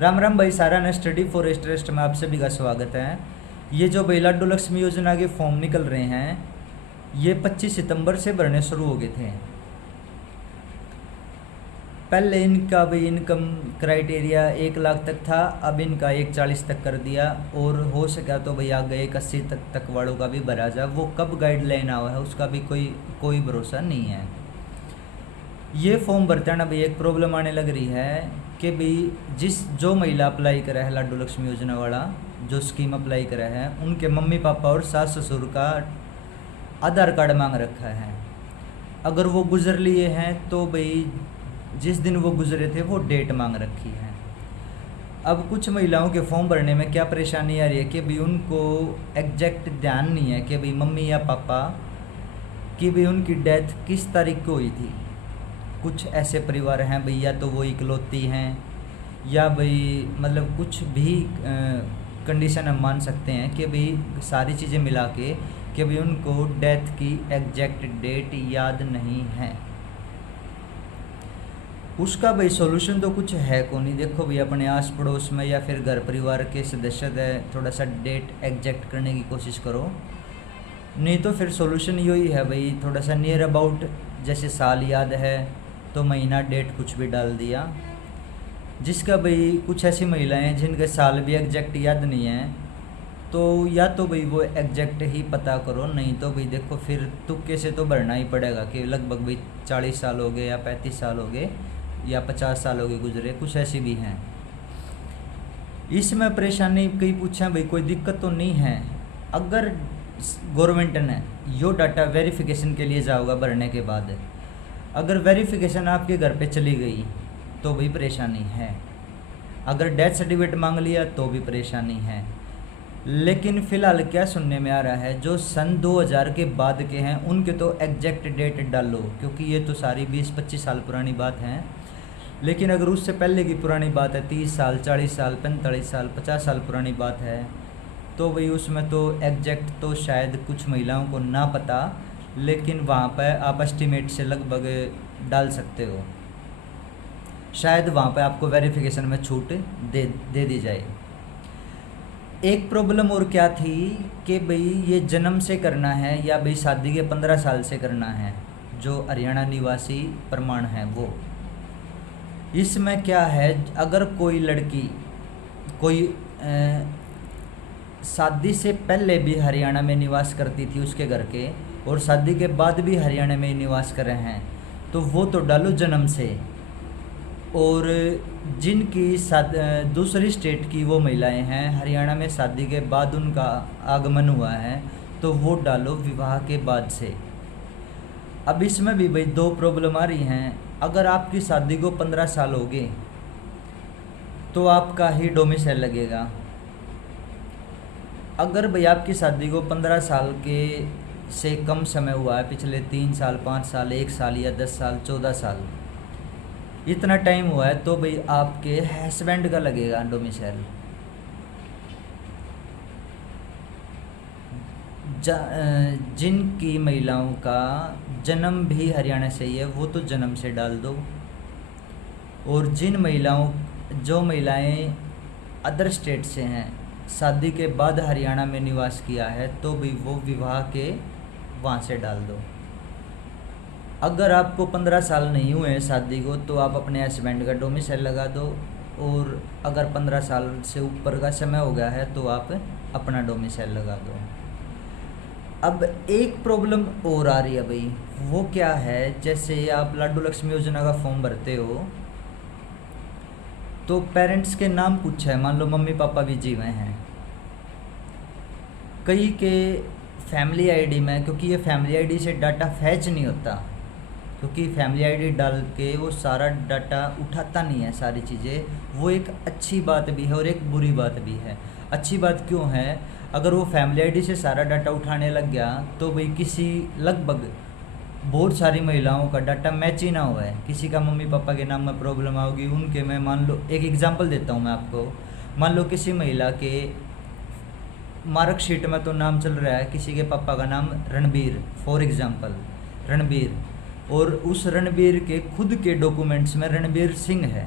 राम राम भाई, सारा ने स्टडी फॉर स्ट्रेस्ट में आप सभी का स्वागत है। ये जो भाई लाडो लक्ष्मी योजना के फॉर्म निकल रहे हैं, ये 25 सितंबर से भरने शुरू हो गए थे। पहले इनका भाई इनकम क्राइटेरिया 1 लाख तक था, अब इनका 140 तक कर दिया और हो सका तो भाई आगे 180 तक वालों का भी भरा जा। वो कब गाइडलाइन आवा है उसका भी कोई भरोसा नहीं है। ये फॉर्म भरते ना भाई एक प्रॉब्लम आने लग रही है कि भाई जो महिला अप्लाई करा है लाडो लक्ष्मी योजना वाला जो स्कीम अप्लाई करा है, उनके मम्मी पापा और सास ससुर का आधार कार्ड मांग रखा है। अगर वो गुजर लिए हैं तो भाई जिस दिन वो गुजरे थे वो डेट मांग रखी है। अब कुछ महिलाओं के फॉर्म भरने में क्या परेशानी आ रही है कि भाई उनको एग्जैक्ट ध्यान नहीं है कि भाई मम्मी या पापा की भाई उनकी डेथ किस तारीख को हुई थी। कुछ ऐसे परिवार हैं भैया तो वो इकलौती हैं या भाई मतलब कुछ भी कंडीशन हम मान सकते हैं कि भाई सारी चीज़ें मिला के कि भाई उनको डेथ की एग्जैक्ट डेट याद नहीं है। उसका भाई सॉल्यूशन तो कुछ है को नहीं। देखो भाई अपने आस पड़ोस में या फिर घर परिवार के सदस्य है, थोड़ा सा डेट एग्जैक्ट करने की कोशिश करो। नहीं तो फिर सॉल्यूशन यही है भाई, थोड़ा सा नियर अबाउट जैसे साल याद है तो महीना डेट कुछ भी डाल दिया। जिसका भाई कुछ ऐसी महिलाएं हैं जिनके साल भी एग्जैक्ट याद नहीं है, तो या तो भाई वो एग्जैक्ट ही पता करो, नहीं तो भाई देखो फिर तुक्के से तो भरना ही पड़ेगा कि लगभग भाई 40 साल हो गए या 35 साल हो गए या 50 साल हो गए गुजरे। कुछ ऐसी भी हैं। इसमें परेशानी कई पूछा भाई कोई दिक्कत तो नहीं है। अगर गवर्नमेंट ने यो डाटा वेरिफिकेशन के लिए जाओगा भरने के बाद, अगर वेरिफिकेशन आपके घर पे चली गई तो भी परेशानी है। अगर डेथ सर्टिफिकेट मांग लिया तो भी परेशानी है। लेकिन फ़िलहाल क्या सुनने में आ रहा है, जो सन 2000 के बाद के हैं उनके तो एग्जैक्ट डेट डालो, क्योंकि ये तो सारी 20-25 साल पुरानी बात है। लेकिन अगर उससे पहले की पुरानी बात है, 30 साल 40 साल 45 साल 50 साल पुरानी बात है, तो भाई उसमें तो एग्जैक्ट तो शायद कुछ महिलाओं को ना पता, लेकिन वहाँ पर आप एस्टिमेट से लगभग डाल सकते हो। शायद वहाँ पर आपको वेरिफिकेशन में छूट दे दी जाए। एक प्रॉब्लम और क्या थी कि भाई ये जन्म से करना है या भाई शादी के 15 साल से करना है, जो हरियाणा निवासी प्रमाण है वो। इसमें क्या है, अगर कोई लड़की कोई शादी से पहले भी हरियाणा में निवास करती थी उसके घर के, और शादी के बाद भी हरियाणा में निवास कर रहे हैं, तो वो तो डालो जन्म से। और जिनकी दूसरी स्टेट की वो महिलाएं हैं, हरियाणा में शादी के बाद उनका आगमन हुआ है, तो वो डालो विवाह के बाद से। अब इसमें भी भाई 2 प्रॉब्लम आ रही हैं। अगर आपकी शादी को 15 साल हो गए तो आपका ही डोमिसाइल लगेगा। अगर भाई आपकी शादी को 15 साल के से कम समय हुआ है, पिछले 3 साल 5 साल 1 साल या 10 साल 14 साल इतना टाइम हुआ है, तो भाई आपके हस्बैंड का लगेगा डोमिसाइल। जिनकी महिलाओं का जन्म भी हरियाणा से ही है वो तो जन्म से डाल दो। और जो महिलाएं अदर स्टेट से हैं, शादी के बाद हरियाणा में निवास किया है, तो भी वो विवाह के वहाँ से डाल दो। अगर आपको 15 साल नहीं हुए हैं शादी को, तो आप अपने हस्बैंड का डोमिसाइल लगा दो। और अगर 15 साल से ऊपर का समय हो गया है तो आप अपना डोमिसाइल लगा दो। अब एक प्रॉब्लम और आ रही है भाई, वो क्या है, जैसे आप लाडो लक्ष्मी योजना का फॉर्म भरते हो तो पेरेंट्स के नाम कुछ है, मान लो मम्मी पापा भी जीवे हैं, कई के फैमिली आईडी में, क्योंकि ये फैमिली आईडी से डाटा फैच नहीं होता, क्योंकि फैमिली आईडी डाल के वो सारा डाटा उठाता नहीं है सारी चीज़ें। वो एक अच्छी बात भी है और एक बुरी बात भी है। अच्छी बात क्यों है, अगर वो फैमिली आईडी से सारा डाटा उठाने लग गया तो भाई लगभग बहुत सारी महिलाओं का डाटा मैच ही ना हुआ है। किसी का मम्मी पापा के नाम में प्रॉब्लम आओगी, उनके में मान लो एक एग्जांपल देता हूँ मैं आपको। मान लो किसी महिला के मार्कशीट में तो नाम चल रहा है किसी के पापा का नाम रणबीर, फॉर एग्जांपल रणबीर, और उस रणबीर के खुद के डॉक्यूमेंट्स में रणबीर सिंह है।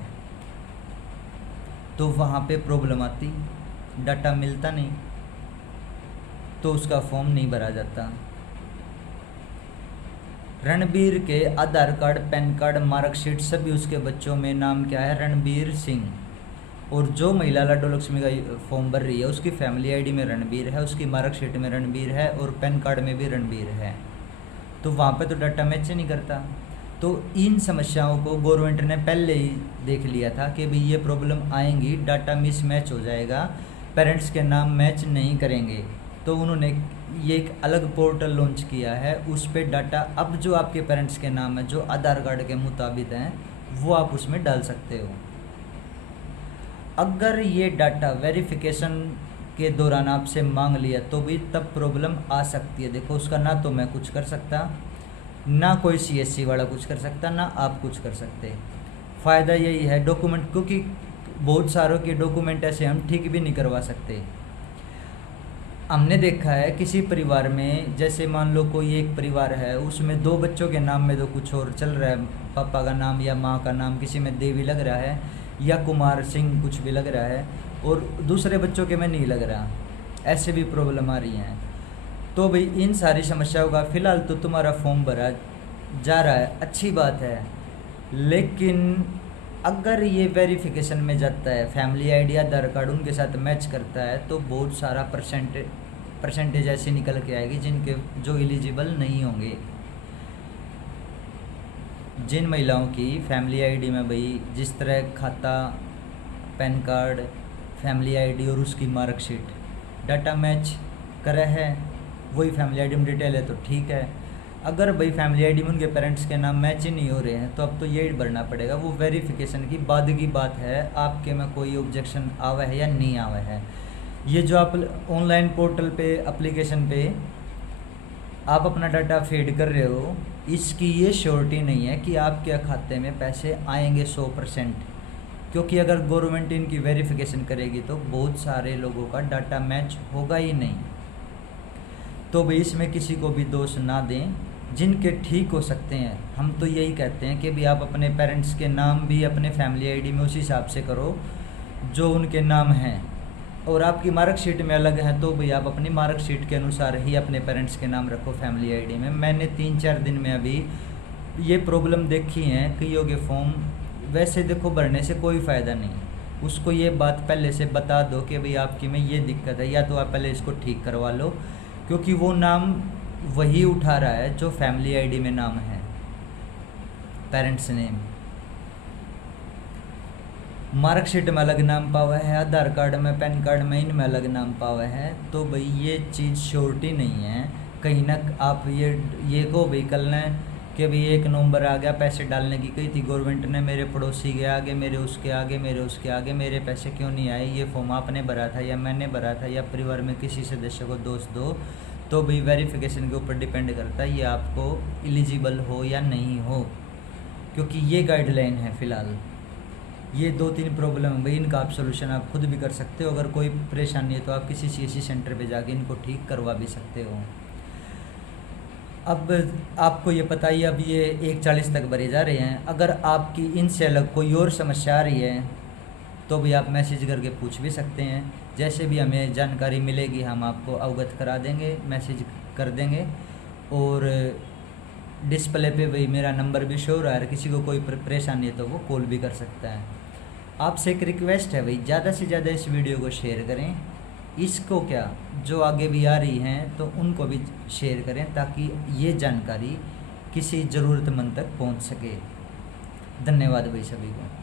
तो वहाँ पे प्रॉब्लम आती, डाटा मिलता नहीं, तो उसका फॉर्म नहीं भरा जाता। रणबीर के आधार कार्ड, पैन कार्ड, मार्कशीट सभी उसके बच्चों में नाम क्या है? रणबीर सिंह। और जो महिला लाडो लक्ष्मी का फॉर्म भर रही है उसकी फैमिली आईडी में रणबीर है, उसकी मार्कशीट में रणबीर है और पैन कार्ड में भी रणबीर है, तो वहाँ पे तो डाटा मैच नहीं करता। तो इन समस्याओं को गवर्नमेंट ने पहले ही देख लिया था कि भाई ये प्रॉब्लम आएंगी, डाटा मिसमैच हो जाएगा, पेरेंट्स के नाम मैच नहीं करेंगे, तो उन्होंने ये एक अलग पोर्टल लॉन्च किया है। उस पर डाटा अब जो आपके पेरेंट्स के नाम है जो आधार कार्ड के मुताबिक हैं वो आप उसमें डाल सकते हो। अगर ये डाटा वेरिफिकेशन के दौरान आपसे मांग लिया तो भी तब प्रॉब्लम आ सकती है। देखो उसका ना तो मैं कुछ कर सकता, ना कोई CSC वाला कुछ कर सकता, ना आप कुछ कर सकते। फ़ायदा यही है डॉक्यूमेंट, क्योंकि बहुत सारों के डॉक्यूमेंट ऐसे हम ठीक भी नहीं करवा सकते। हमने देखा है किसी परिवार में, जैसे मान लो कोई एक परिवार है उसमें 2 बच्चों के नाम में तो कुछ और चल रहा है, पापा का नाम या माँ का नाम, किसी में देवी लग रहा है या कुमार सिंह कुछ भी लग रहा है और दूसरे बच्चों के में नहीं लग रहा, ऐसे भी प्रॉब्लम आ रही हैं। तो भाई इन सारी समस्याओं का फ़िलहाल तो तुम्हारा फॉर्म भरा जा रहा है, अच्छी बात है, लेकिन अगर ये वेरिफिकेशन में जाता है, फैमिली आईडी आधार कार्ड उनके साथ मैच करता है, तो बहुत सारा परसेंटेज ऐसी निकल के आएगी जिनके जो एलिजिबल नहीं होंगे। जिन महिलाओं की फैमिली आईडी में भाई जिस तरह खाता, पैन कार्ड, फैमिली आईडी और उसकी मार्कशीट डाटा मैच करे है, वही फैमिली आईडी में डिटेल है तो ठीक है। अगर भाई फैमिली आईडी में उनके पेरेंट्स के नाम मैच ही नहीं हो रहे हैं तो अब तो ये भरना पड़ेगा। वो वेरिफिकेशन की बाद की बात है, आपके में कोई ऑब्जेक्शन आवा है या नहीं आवा है। ये जो आप ऑनलाइन पोर्टल पे, एप्लीकेशन पे आप अपना डाटा फीड कर रहे हो, इसकी ये श्योरिटी नहीं है कि आपके खाते में पैसे आएंगे 100%, क्योंकि अगर गवर्नमेंट इनकी वेरिफिकेशन करेगी तो बहुत सारे लोगों का डाटा मैच होगा ही नहीं। तो भाई इसमें किसी को भी दोष ना दें, जिनके ठीक हो सकते हैं। हम तो यही कहते हैं कि भी आप अपने पेरेंट्स के नाम भी अपने फैमिली आईडी में उसी हिसाब से करो जो उनके नाम हैं, और आपकी मार्कशीट में अलग है तो भाई आप अपनी मार्कशीट के अनुसार ही अपने पेरेंट्स के नाम रखो फैमिली आईडी में। मैंने 3-4 दिन में अभी ये प्रॉब्लम देखी है कईयों के फॉर्म, वैसे देखो भरने से कोई फ़ायदा नहीं, उसको ये बात पहले से बता दो कि भाई आपकी में ये दिक्कत है, या तो आप पहले इसको ठीक करवा लो, क्योंकि वो नाम वही उठा रहा है जो फैमिली आईडी में नाम है, पेरेंट्स नेम। मार्कशीट में अलग नाम पावा है, आधार कार्ड में, पैन कार्ड में, इनमें अलग नाम पावा है, तो भाई ये चीज़ श्योरिटी नहीं है। कहीं ना आप ये को भाई कल ने कि भाई 1 नवंबर आ गया, पैसे डालने की कही थी गवर्नमेंट ने, मेरे पड़ोसी के आगे, मेरे उसके आगे, मेरे उसके आगे मेरे पैसे क्यों नहीं आए? ये फॉर्म आपने भरा था या मैंने भरा था या परिवार में किसी सदस्य को दोष दो, तो भाई वेरिफिकेशन के ऊपर डिपेंड करता है ये आपको एलिजिबल हो या नहीं हो, क्योंकि ये गाइडलाइन है फ़िलहाल। ये 2-3 प्रॉब्लम भाई इनका आप सोल्यूशन आप खुद भी कर सकते हो। अगर कोई परेशानी है तो आप किसी CSC सेंटर पे जाके इनको ठीक करवा भी सकते हो। अब आपको ये पता ही, अब ये 1:40 तक भरे जा रहे हैं। अगर आपकी इनसे अलग कोई और समस्या आ रही है तो भी आप मैसेज करके पूछ भी सकते हैं। जैसे भी हमें जानकारी मिलेगी हम आपको अवगत करा देंगे, मैसेज कर देंगे। और डिस्प्ले पे भाई मेरा नंबर भी शो हो रहा है, किसी को कोई परेशानी है तो वो कॉल भी कर सकता है। आपसे एक रिक्वेस्ट है भाई, ज़्यादा से ज़्यादा इस वीडियो को शेयर करें, इसको क्या जो आगे भी आ रही हैं तो उनको भी शेयर करें, ताकि ये जानकारी किसी ज़रूरतमंद तक पहुंच सके। धन्यवाद भाई सभी को।